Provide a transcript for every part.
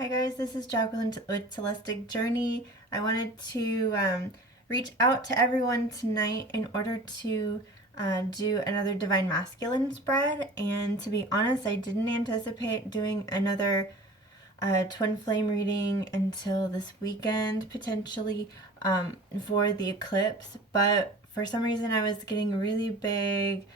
Hi guys, this is Jacqueline with Telestiq Journey. I wanted to reach out to everyone tonight in order to do another Divine Masculine spread. And to be honest, I didn't anticipate doing another twin flame reading until this weekend, potentially, for the eclipse. But for some reason, I was getting a really big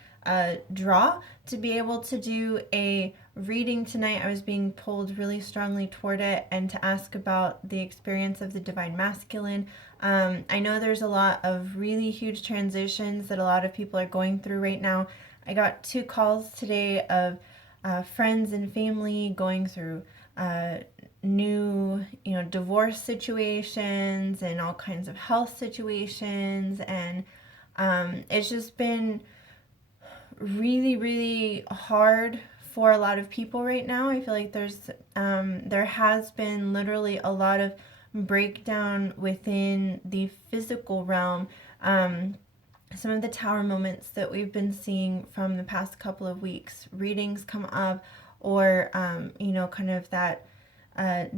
draw to be able to do a reading tonight. I was being pulled really strongly toward it and to ask about the experience of the Divine Masculine. I know there's a lot of really huge transitions that a lot of people are going through right now. I got 2 calls today of friends and family going through new, divorce situations and all kinds of health situations, and it's just been really, really hard for a lot of people right now. I feel like there has been literally a lot of breakdown within the physical realm. Some of the tower moments that we've been seeing from the past couple of weeks, readings come up, or kind of that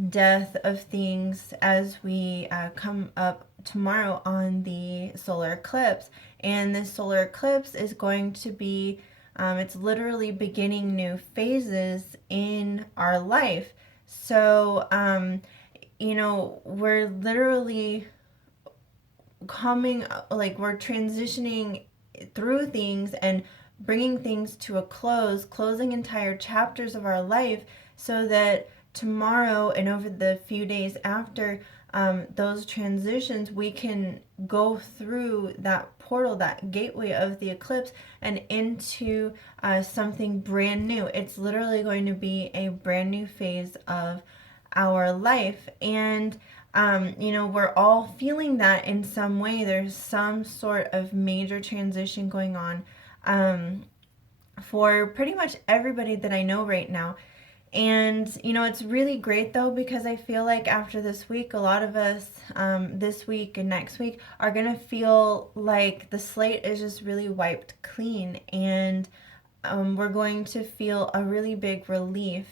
death of things as we come up tomorrow on the solar eclipse. And this solar eclipse is going to be, it's literally beginning new phases in our life. So, we're literally we're transitioning through things and bringing things to a close, closing entire chapters of our life, so that tomorrow and over the few days after those transitions, we can go through that portal, that gateway of the eclipse, and into something brand new. It's literally going to be a brand new phase of our life. And we're all feeling that in some way. There's some sort of major transition going on for pretty much everybody that I know right now. And, it's really great though, because I feel like after this week, a lot of us this week and next week are going to feel like the slate is just really wiped clean. And we're going to feel a really big relief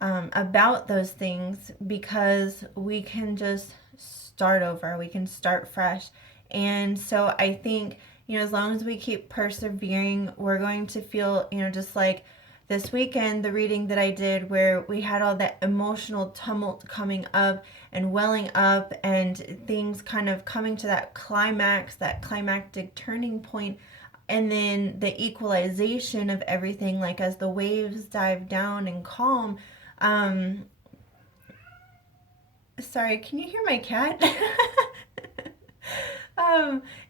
about those things, because we can just start over, we can start fresh. And so I think, as long as we keep persevering, we're going to feel, just like this weekend, the reading that I did, where we had all that emotional tumult coming up and welling up, and things kind of coming to that climax, that climactic turning point, and then the equalization of everything, like as the waves dive down and calm. Sorry, can you hear my cat?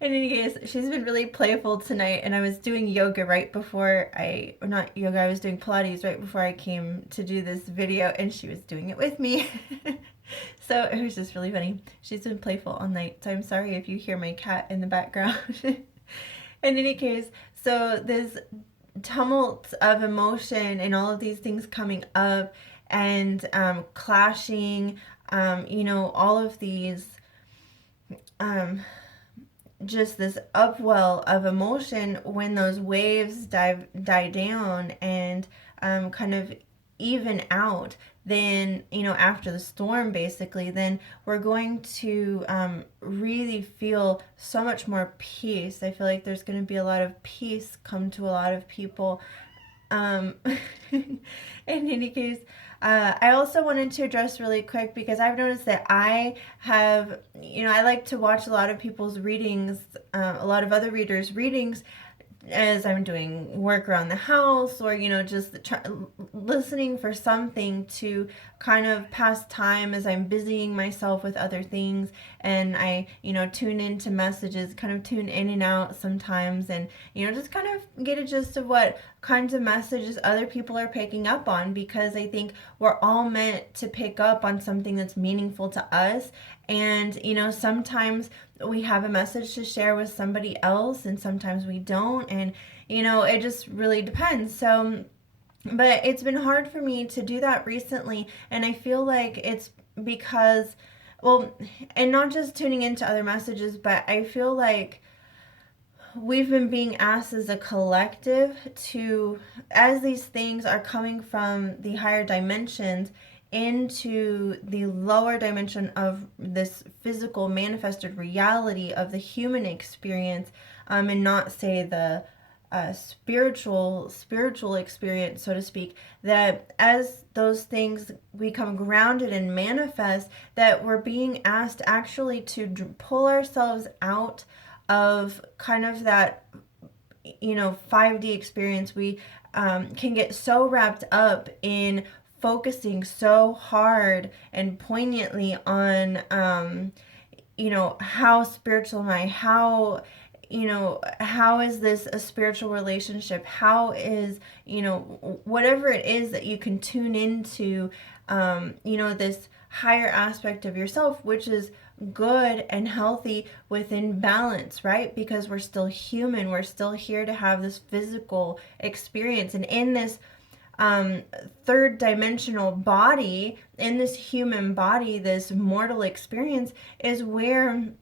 In any case, she's been really playful tonight, and I was doing yoga right before not yoga, I was doing Pilates right before I came to do this video, and she was doing it with me. So it was just really funny. She's been playful all night, so I'm sorry if you hear my cat in the background. In any case, so this tumult of emotion and all of these things coming up and clashing, all of these just this upwell of emotion, when those waves die down and kind of even out, then after the storm, basically, then we're going to really feel so much more peace. I feel like there's going to be a lot of peace come to a lot of people. In any case, I also wanted to address really quick, because I've noticed that I have, I like to watch a lot of people's readings, a lot of other readers' readings, as I'm doing work around the house, or just listening for something to kind of pass time as I'm busying myself with other things. And I tune into messages, kind of tune in and out sometimes, and just kind of get a gist of what kinds of messages other people are picking up on, because I think we're all meant to pick up on something that's meaningful to us. And sometimes we have a message to share with somebody else, and sometimes we don't, and it just really depends. So, but it's been hard for me to do that recently, and I feel like it's because, well, and not just tuning into other messages, but I feel like we've been being asked as a collective to, as these things are coming from the higher dimensions, into the lower dimension of this physical manifested reality of the human experience, and not say the spiritual experience, so to speak, that as those things become grounded and manifest, that we're being asked actually to pull ourselves out of kind of that 5D experience. We can get so wrapped up in focusing so hard and poignantly on how spiritual am I, how is this a spiritual relationship, how is whatever it is that you can tune into, this higher aspect of yourself, which is good and healthy within balance, right? Because we're still human, we're still here to have this physical experience, and in this third dimensional body, in this human body, this mortal experience is where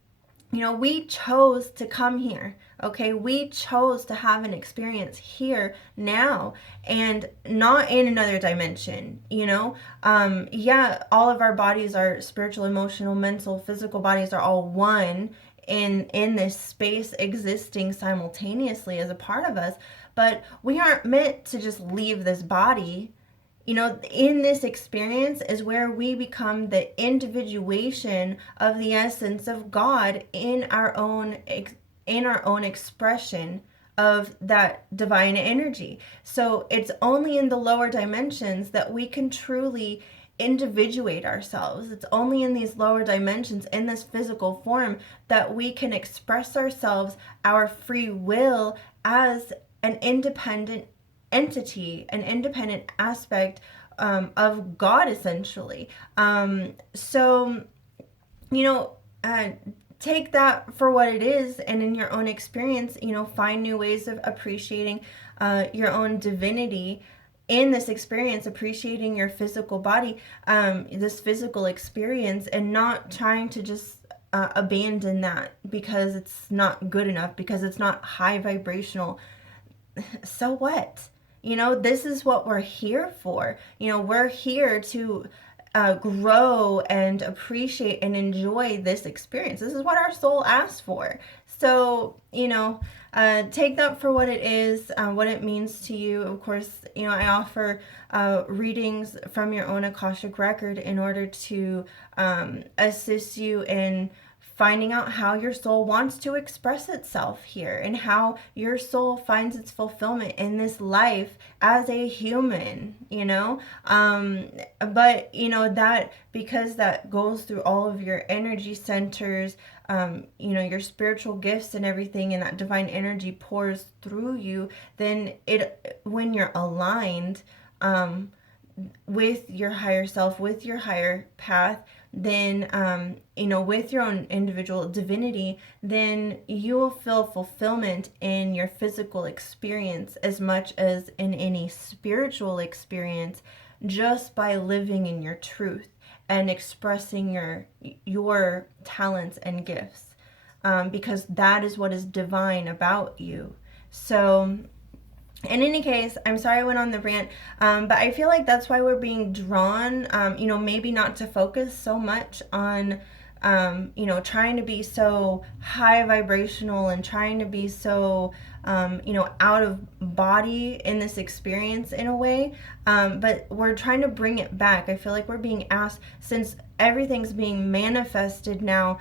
we chose to come here. Okay, we chose to have an experience here now and not in another dimension. Yeah, all of our bodies, our spiritual, emotional, mental, physical bodies are all one in this space, existing simultaneously as a part of us, but we aren't meant to just leave this body. In this experience is where we become the individuation of the essence of God in our own expression of that divine energy. So it's only in the lower dimensions that we can truly individuate ourselves. It's only in these lower dimensions, in this physical form, that we can express ourselves, our free will, as an independent entity, an independent aspect of God, essentially. So, take that for what it is, and in your own experience, find new ways of appreciating your own divinity in this experience, appreciating your physical body, this physical experience, and not trying to just abandon that because it's not good enough, because it's not high vibrational. So what? This is what we're here for. We're here to grow and appreciate and enjoy this experience. This is what our soul asked for. So, take that for what it is, what it means to you. Of course, I offer readings from your own Akashic Record in order to assist you in finding out how your soul wants to express itself here, and how your soul finds its fulfillment in this life as a human, but that, because that goes through all of your energy centers, your spiritual gifts and everything, and that divine energy pours through you, then when you're aligned with your higher self, with your higher path, then with your own individual divinity, then you will feel fulfillment in your physical experience as much as in any spiritual experience, just by living in your truth and expressing your talents and gifts, because that is what is divine about you. So in any case, I'm sorry I went on the rant, but I feel like that's why we're being drawn, maybe not to focus so much on, trying to be so high vibrational and trying to be so, out of body in this experience in a way, but we're trying to bring it back. I feel like we're being asked, since everything's being manifested now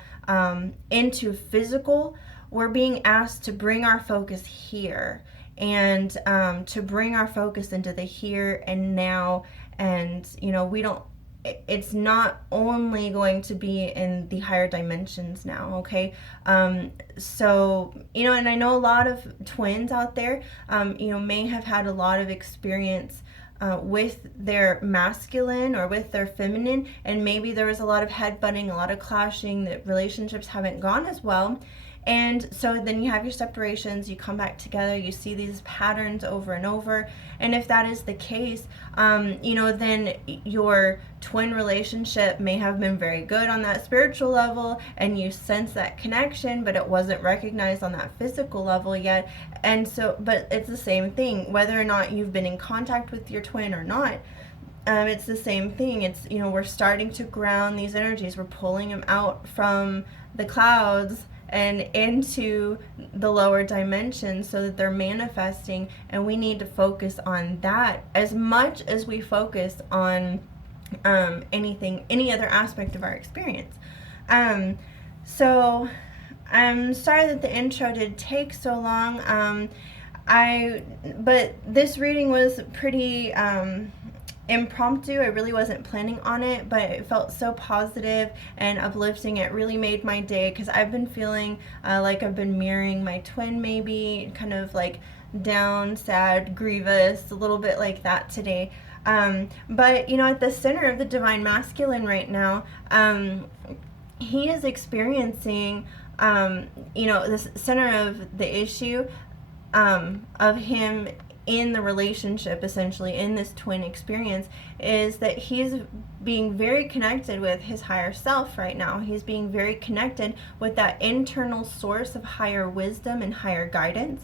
into physical, we're being asked to bring our focus here, and to bring our focus into the here and now. And it's not only going to be in the higher dimensions now, okay? So and I know a lot of twins out there may have had a lot of experience with their masculine or with their feminine, and maybe there was a lot of headbutting, a lot of clashing, that relationships haven't gone as well. And so then you have your separations, you come back together, you see these patterns over and over. And if that is the case, then your twin relationship may have been very good on that spiritual level, and you sense that connection, but it wasn't recognized on that physical level yet. And so, but it's the same thing, whether or not you've been in contact with your twin or not. it's the same thing. It's, we're starting to ground these energies. We're pulling them out from the clouds and into the lower dimensions so that they're manifesting, and we need to focus on that as much as we focus on any other aspect of our experience. So I'm sorry that the intro did take so long. But this reading was pretty impromptu. I really wasn't planning on it, but it felt so positive and uplifting. It really made my day, because I've been feeling like I've been mirroring my twin, maybe kind of like down, sad, grievous, a little bit like that today. But at the center of the divine masculine right now, he is experiencing the center of the issue of him in the relationship, essentially in this twin experience, is that he's being very connected with his higher self right now. He's being very connected with that internal source of higher wisdom and higher guidance.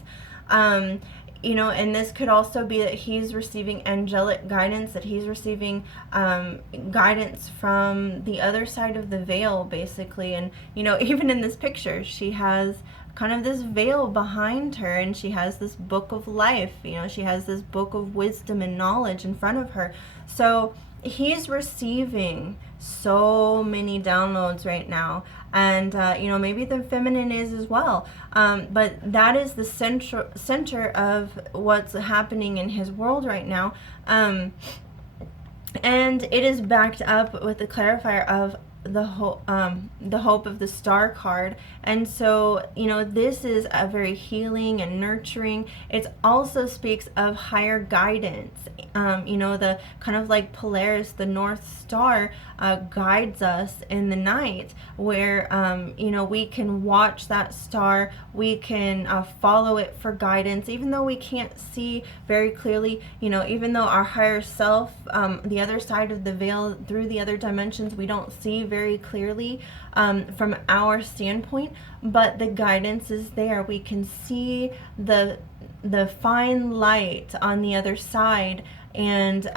And this could also be that he's receiving angelic guidance, that he's receiving guidance from the other side of the veil, basically. And, even in this picture, she has kind of this veil behind her, and she has this book of life, she has this book of wisdom and knowledge in front of her. So he's receiving so many downloads right now, and maybe the feminine is as well, but that is the center of what's happening in his world right now, and it is backed up with the clarifier of the hope of the star card. And so this is a very healing and nurturing. It also speaks of higher guidance. The kind of like Polaris, the North Star, guides us in the night, where we can watch that star, we can follow it for guidance, even though we can't see very clearly, even though our higher self, the other side of the veil, through the other dimensions, we don't see very clearly from our standpoint, but the guidance is there. We can see the fine light on the other side, and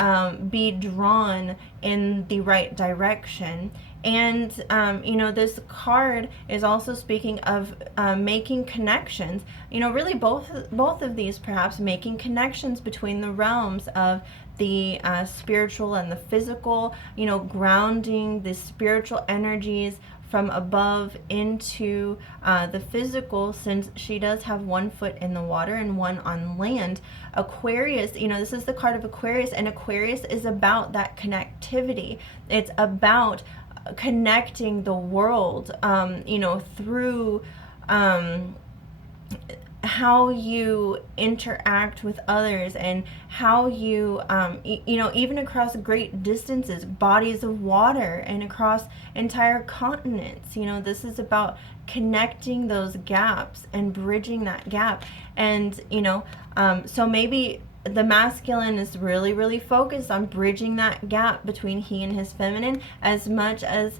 be drawn in the right direction. And this card is also speaking of making connections, really both of these, perhaps making connections between the realms of the spiritual and the physical, grounding the spiritual energies from above into the physical, since she does have one foot in the water and one on land. Aquarius, this is the card of Aquarius, and Aquarius is about that connectivity. It's about connecting the world, through how you interact with others, and how you even across great distances, bodies of water, and across entire continents. This is about connecting those gaps and bridging that gap. And so maybe the masculine is really, really focused on bridging that gap between he and his feminine, as much as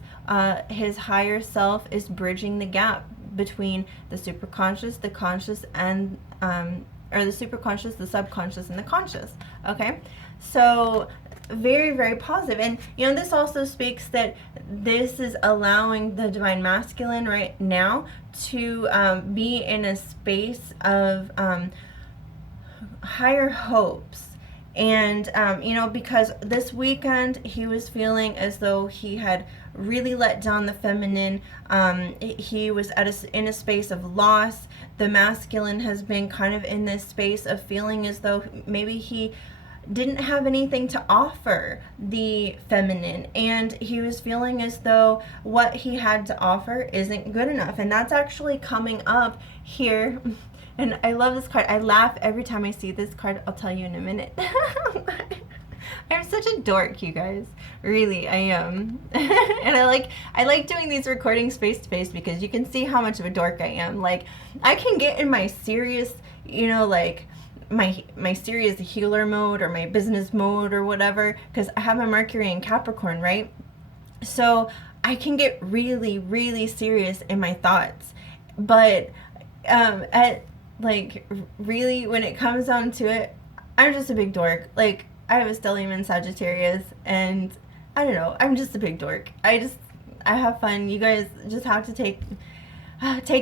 his higher self is bridging the gap between the superconscious, the conscious, and or the superconscious, the subconscious, and the conscious. Okay, so very, very positive. And this also speaks that this is allowing the divine masculine right now to be in a space of higher hopes. And because this weekend he was feeling as though he had really let down the feminine. He was in a space of loss. The masculine has been kind of in this space of feeling as though maybe he didn't have anything to offer the feminine, and he was feeling as though what he had to offer isn't good enough. And that's actually coming up here. And I love this card. I laugh every time I see this card. I'll tell you in a minute. I'm such a dork, you guys. Really, I am. And I like doing these recordings face to face, because you can see how much of a dork I am. Like, I can get in my serious, like my serious healer mode, or my business mode, or whatever, because I have my Mercury in Capricorn, right? So I can get really, really serious in my thoughts. But really, when it comes down to it, I'm just a big dork. Like, have a stellium in Sagittarius, and I don't know, I'm just a big dork. I have fun. You guys just have to take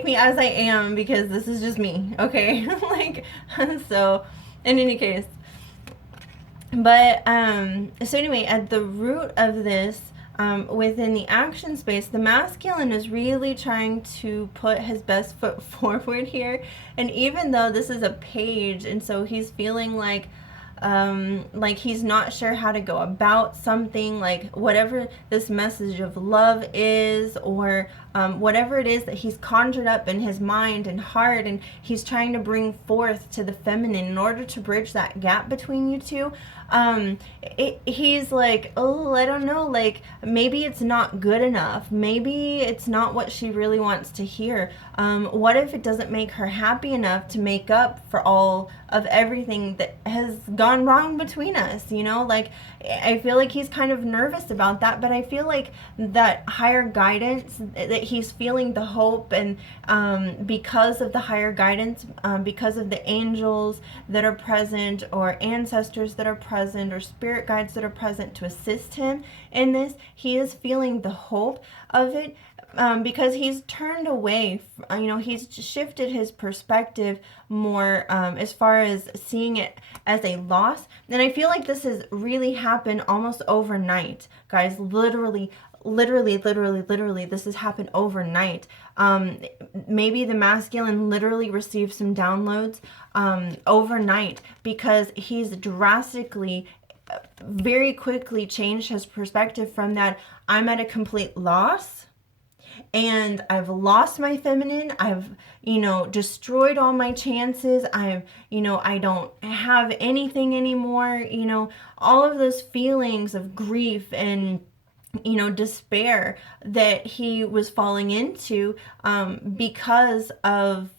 me as I am, because this is just me, okay? Like, so in any case, but so anyway, at the root of this, within the action space, the masculine is really trying to put his best foot forward here. And even though this is a page, and so he's feeling like he's not sure how to go about something, like whatever this message of love is, or whatever it is that he's conjured up in his mind and heart, and he's trying to bring forth to the feminine in order to bridge that gap between you two. He's like, oh, I don't know, like maybe it's not good enough, maybe it's not what she really wants to hear. What if it doesn't make her happy enough to make up for all of everything that has gone wrong between us, you know? Like, I feel like he's kind of nervous about that, but I feel like that higher guidance, that he's feeling the hope, and because of the higher guidance, because of the angels that are present, or ancestors that are present, or spirit guides that are present to assist him in this, he is feeling the hope of it. Because he's turned away, you know, he's shifted his perspective more as far as seeing it as a loss. And I feel like this has really happened almost overnight, guys. Literally, this has happened overnight. Maybe the masculine literally received some downloads overnight, because he's drastically, very quickly changed his perspective from that I'm at a complete loss, and I've lost my feminine, I've, you know, destroyed all my chances, I've, you know, I don't have anything anymore, you know, all of those feelings of grief and, you know, despair that he was falling into because of,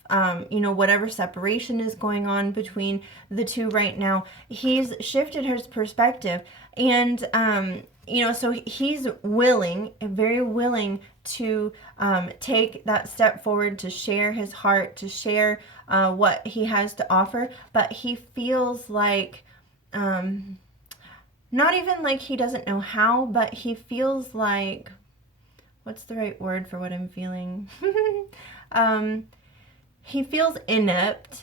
you know, whatever separation is going on between the two right now. He's shifted his perspective, and you know, so he's willing, very willing to take that step forward, to share his heart, to share what he has to offer. But he feels like, not even like he doesn't know how, but he feels like, what's the right word for what I'm feeling? He feels inept.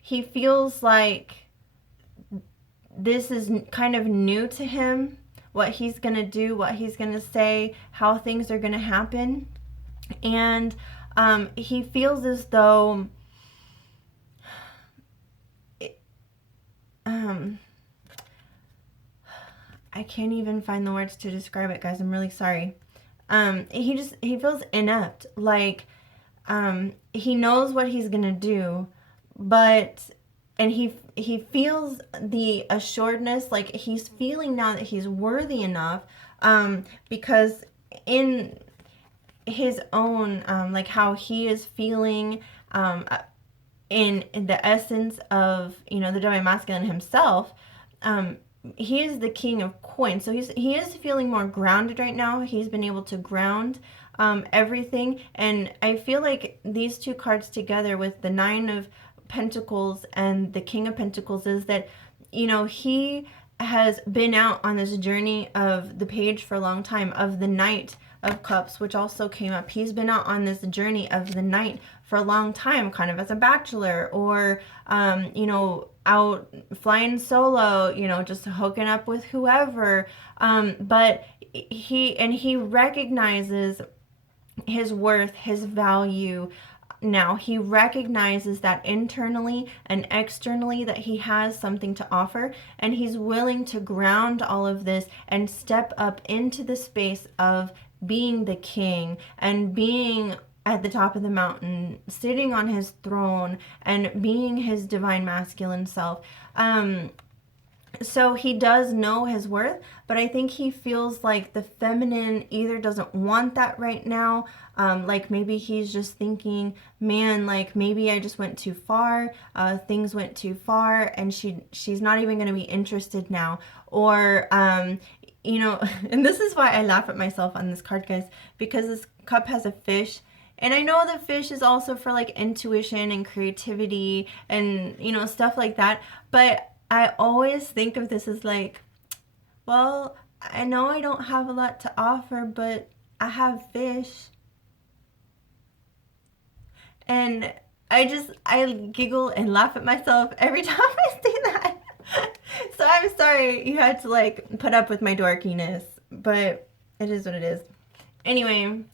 He feels like this is kind of new to him, what he's going to do, what he's going to say, how things are going to happen. And he feels as though I can't even find the words to describe it, guys. I'm really sorry. He feels inept, like he knows what he's going to do, but and he feels the assuredness, like he's feeling now that he's worthy enough, because in his own like how he is feeling in the essence of, you know, the divine masculine himself, he is the king of coins, so he is feeling more grounded right now. He's been able to ground everything, and I feel like these two cards together with the Nine of Pentacles and the King of Pentacles is that, you know, he has been out on this journey of the Page for a long time, of the Knight of Cups, which also came up. He's been out on this journey of the Knight for a long time, kind of as a bachelor, or you know, out flying solo, you know, just hooking up with whoever, but he recognizes his worth, his value. Now he recognizes that internally and externally that he has something to offer, and he's willing to ground all of this and step up into the space of being the king and being at the top of the mountain, sitting on his throne and being his divine masculine self. So he does know his worth, but I think he feels like the feminine either doesn't want that right now, like maybe he's just thinking, man, like maybe I just went too far, things went too far, and she's not even going to be interested now, or you know, and this is why I laugh at myself on this card, guys, because this cup has a fish. And I know the fish is also for like intuition and creativity and, you know, stuff like that. But I always think of this as like, well, I know I don't have a lot to offer, but I have fish. And I giggle and laugh at myself every time I say that. So I'm sorry you had to like put up with my dorkiness, but it is what it is. Anyway,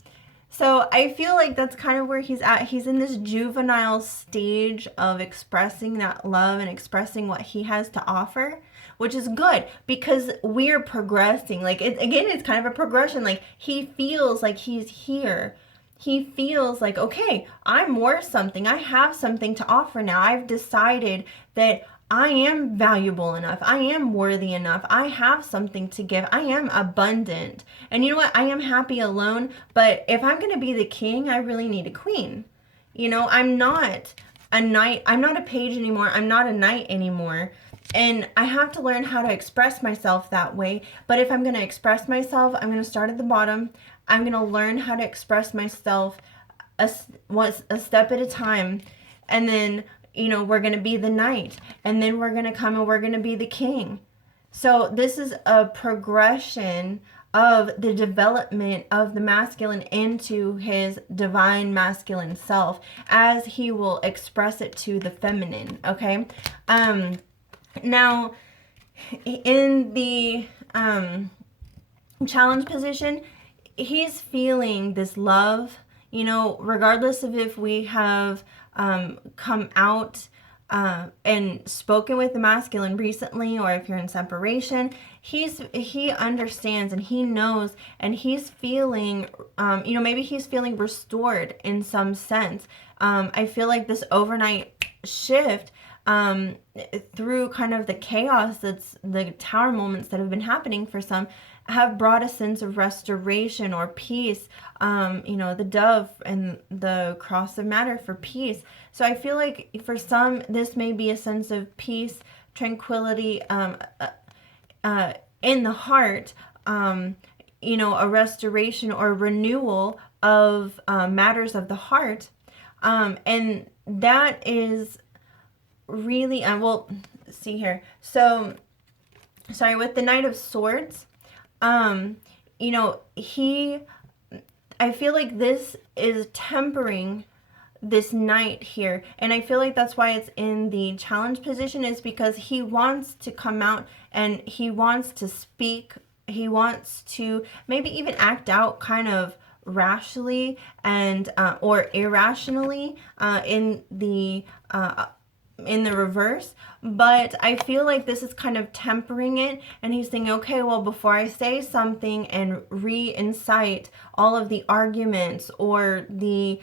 so I feel like that's kind of where he's at. He's in this juvenile stage of expressing that love and expressing what he has to offer, which is good because we're progressing. Like, again, it's kind of a progression. Like, he feels like he's here. He feels like, okay, I'm worth something. I have something to offer now. I've decided that I am valuable enough. I am worthy enough. I have something to give. I am abundant. And you know what? I am happy alone. But if I'm going to be the king, I really need a queen. You know, I'm not a knight. I'm not a page anymore. I'm not a knight anymore. And I have to learn how to express myself that way. But if I'm going to express myself, I'm going to start at the bottom. I'm going to learn how to express myself a step at a time. And then, you know, we're going to be the knight. And then we're going to come and we're going to be the king. So this is a progression of the development of the masculine into his divine masculine self as he will express it to the feminine. Okay. Now, in the challenge position, he's feeling this love, you know, regardless of if we have come out and spoken with the masculine recently, or if you're in separation, he understands and he knows, and he's feeling, you know, maybe he's feeling restored in some sense. I feel like this overnight shift, through kind of the chaos that's the tower moments that have been happening for some, have brought a sense of restoration or peace. You know, the dove and the cross of matter for peace. So I feel like for some, this may be a sense of peace, tranquility, in the heart, you know, a restoration or renewal of matters of the heart. And that is really, well, see here. So, sorry, with the Knight of Swords, you know, I feel like this is tempering this knight here, and I feel like that's why it's in the challenge position, is because he wants to come out and he wants to speak. He wants to maybe even act out kind of rationally and or irrationally in the reverse. But I feel like this is kind of tempering it, and he's thinking, okay, well, before I say something and re-incite all of the arguments or the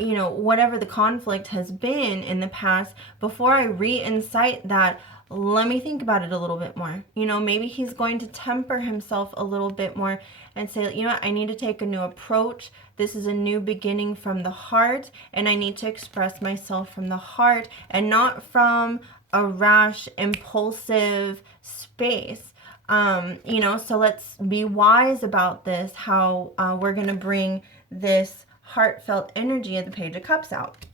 you know, whatever the conflict has been in the past, before I re-incite that, let me think about it a little bit more. You know, maybe he's going to temper himself a little bit more and say, you know what, I need to take a new approach. This is a new beginning from the heart, and I need to express myself from the heart and not from a rash, impulsive space. You know, so let's be wise about this, how we're going to bring this heartfelt energy of the Page of Cups out.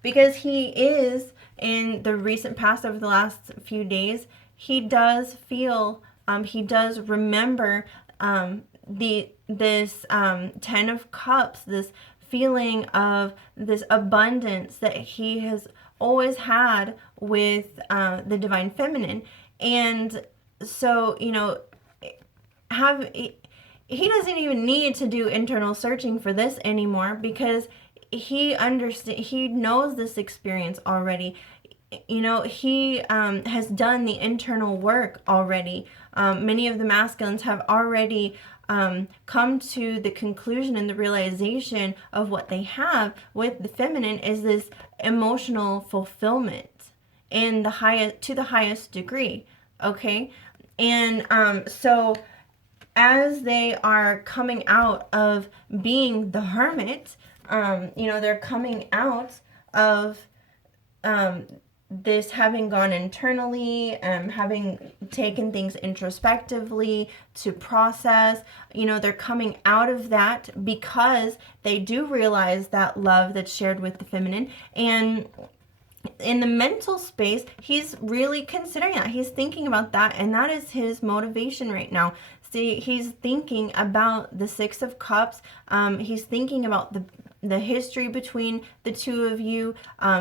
Because he is, in the recent past, over the last few days, he does feel, he does remember this 10 of Cups, this feeling of this abundance that he has always had with the Divine Feminine. And so, you know, he doesn't even need to do internal searching for this anymore, because he knows this experience already. You know, he has done the internal work already. Many of the masculines have already come to the conclusion and the realization of what they have with the feminine is this emotional fulfillment in the highest, to the highest degree. Okay. And so as they are coming out of being the hermit, you know, they're coming out of this having gone internally, having taken things introspectively to process, you know, they're coming out of that because they do realize that love that's shared with the feminine. And in the mental space, he's really considering that. He's thinking about that, and that is his motivation right now. See, he's thinking about the Six of Cups. He's thinking about the history between the two of you.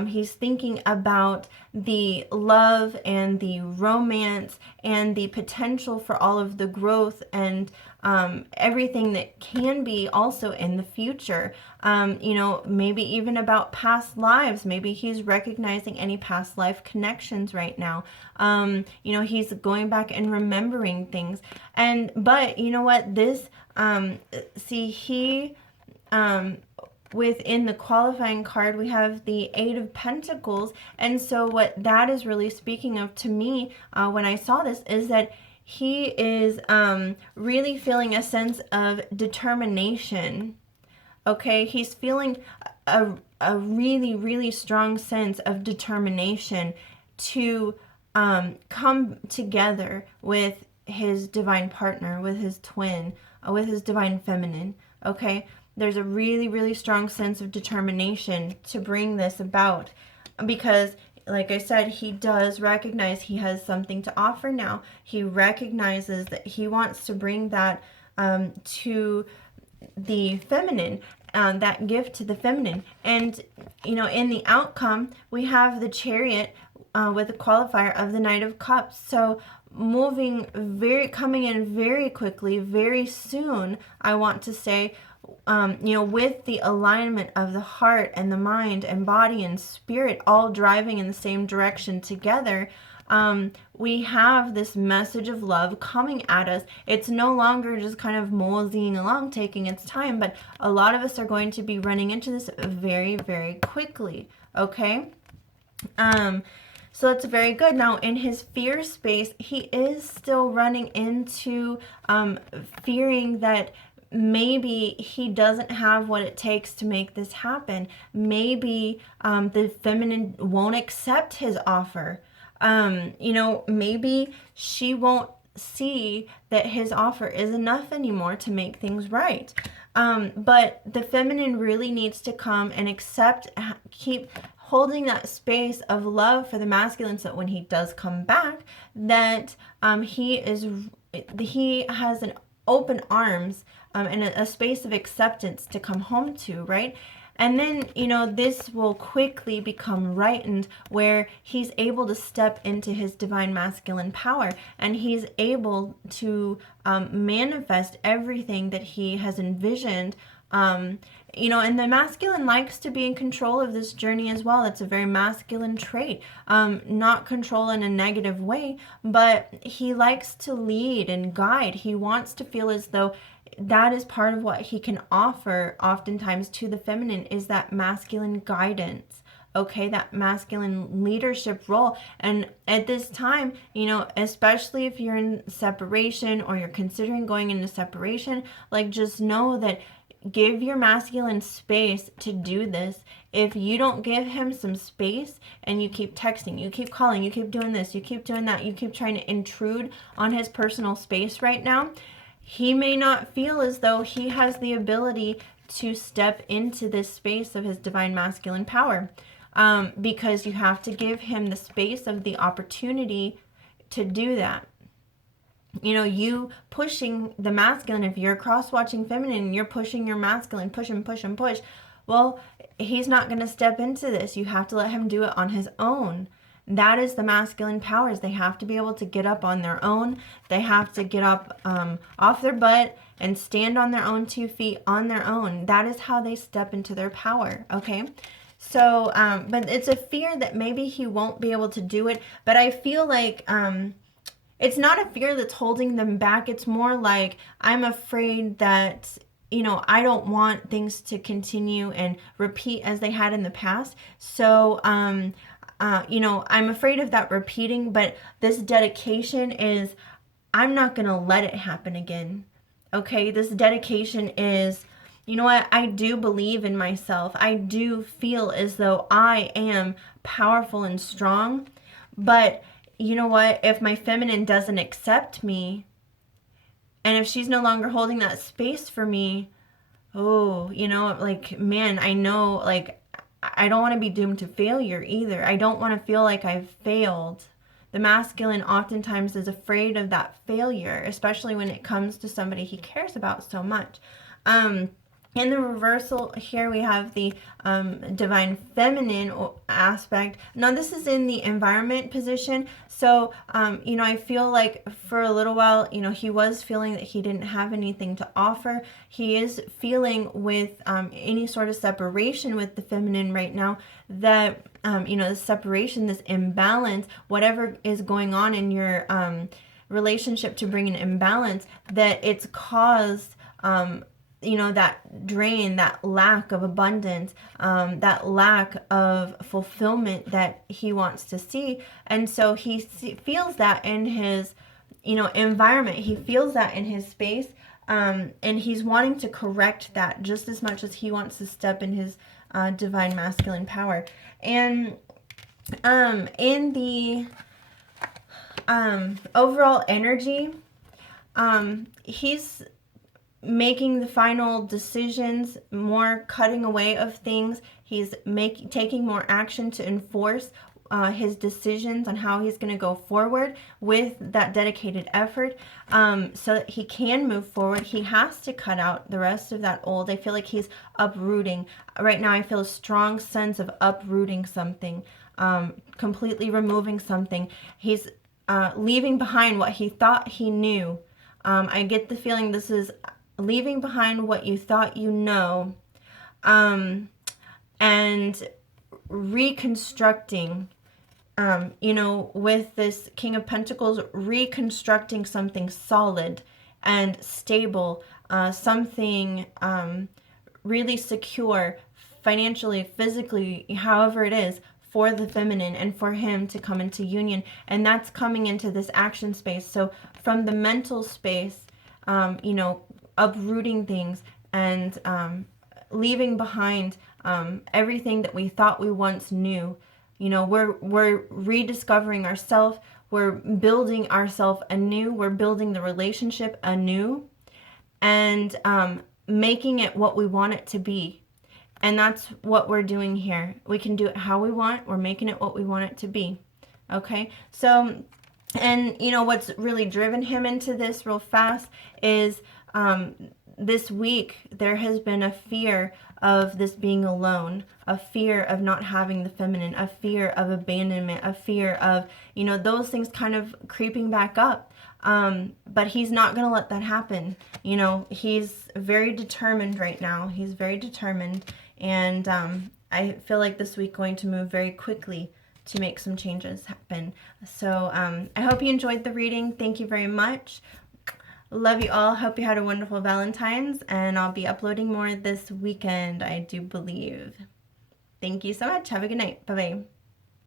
He's thinking about the love and the romance and the potential for all of the growth and everything that can be also in the future. Maybe even about past lives. Maybe he's recognizing any past life connections right now. He's going back and remembering things. But you know what? This, within the qualifying card, we have the Eight of Pentacles. And so what that is really speaking of to me when I saw this is that he is really feeling a sense of determination. Okay, he's feeling a really, really strong sense of determination to come together with his divine partner, with his twin, with his divine feminine. Okay, there's a really, really strong sense of determination to bring this about, because like I said, he does recognize he has something to offer now. He recognizes that he wants to bring that to the feminine, that gift to the feminine. And, in the outcome, we have the Chariot with a qualifier of the Knight of Cups. So coming in very quickly, very soon, I want to say, with the alignment of the heart and the mind and body and spirit all driving in the same direction together, we have this message of love coming at us. It's no longer just kind of moseying along, taking its time, but a lot of us are going to be running into this very, very quickly, okay? So that's very good. Now, in his fear space, he is still running into fearing that maybe he doesn't have what it takes to make this happen. Maybe the feminine won't accept his offer. Maybe she won't see that his offer is enough anymore to make things right. But the feminine really needs to come and keep holding that space of love for the masculine, so that when he does come back, that he has an open arms and a space of acceptance to come home to, right? And then, this will quickly become rightened, where he's able to step into his divine masculine power, and he's able to manifest everything that he has envisioned. And the masculine likes to be in control of this journey as well. It's a very masculine trait. Not control in a negative way, but he likes to lead and guide. He wants to feel as though that is part of what he can offer oftentimes to the feminine, is that masculine guidance, okay, that masculine leadership role. And at this time, especially if you're in separation or you're considering going into separation, like, just know that give your masculine space to do this. If you don't give him some space and you keep texting, you keep calling, you keep doing this, you keep doing that, you keep trying to intrude on his personal space right now, he may not feel as though he has the ability to step into this space of his divine masculine power, because you have to give him the space of the opportunity to do that. You pushing the masculine, if you're cross-watching feminine, you're pushing your masculine, push and push and push. Well, he's not going to step into this. You have to let him do it on his own. That is the masculine powers. They have to be able to get up on their own. They have to get up off their butt and stand on their own 2 feet on their own. That is how they step into their power, okay? So, but it's a fear that maybe he won't be able to do it. But I feel like it's not a fear that's holding them back. It's more like, I'm afraid that, I don't want things to continue and repeat as they had in the past. So, I'm afraid of that repeating, but this dedication is, I'm not going to let it happen again. Okay, this dedication is, you know what, I do believe in myself. I do feel as though I am powerful and strong, but you know what, if my feminine doesn't accept me, and if she's no longer holding that space for me, man, I know, I don't want to be doomed to failure either. I don't want to feel like I've failed. The masculine oftentimes is afraid of that failure, especially when it comes to somebody he cares about so much. In the reversal here, we have the divine feminine aspect. Now, this is in the environment position. So, you know, I feel like for a little while, you know, he was feeling that he didn't have anything to offer. He is feeling with any sort of separation with the feminine right now that, you know, the separation, this imbalance, whatever is going on in your relationship to bring an imbalance, that it's caused you know, that drain, that lack of abundance, that lack of fulfillment that he wants to see. And so he feels that in his, you know, environment. He feels that in his space. And he's wanting to correct that just as much as he wants to step in his divine masculine power. And in the overall energy, he's making the final decisions, more cutting away of things. He's taking more action to enforce his decisions on how he's going to go forward with that dedicated effort, so that he can move forward. He has to cut out the rest of that old. I feel like he's uprooting. Right now I feel a strong sense of uprooting something, completely removing something. He's leaving behind what he thought he knew. I get the feeling this is leaving behind what you thought you know, and reconstructing, you know, with this King of Pentacles, reconstructing something solid and stable, something really secure, financially, physically, however it is, for the feminine and for him to come into union. And that's coming into this action space. So from the mental space, you know, uprooting things and leaving behind everything that we thought we once knew. You know, we're rediscovering ourselves. We're building ourselves anew. We're building the relationship anew, and making it what we want it to be. And that's what we're doing here. We can do it how we want. We're making it what we want it to be. Okay, so, and you know what's really driven him into this real fast is this week there has been a fear of this being alone, a fear of not having the feminine, a fear of abandonment, a fear of, you know, those things kind of creeping back up. But he's not going to let that happen. You know, he's very determined right now. He's very determined. And I feel like this week going to move very quickly to make some changes happen. So I hope you enjoyed the reading. Thank you very much. Love you all. Hope you had a wonderful Valentine's, and I'll be uploading more this weekend, I do believe. Thank you so much. Have a good night. Bye-bye.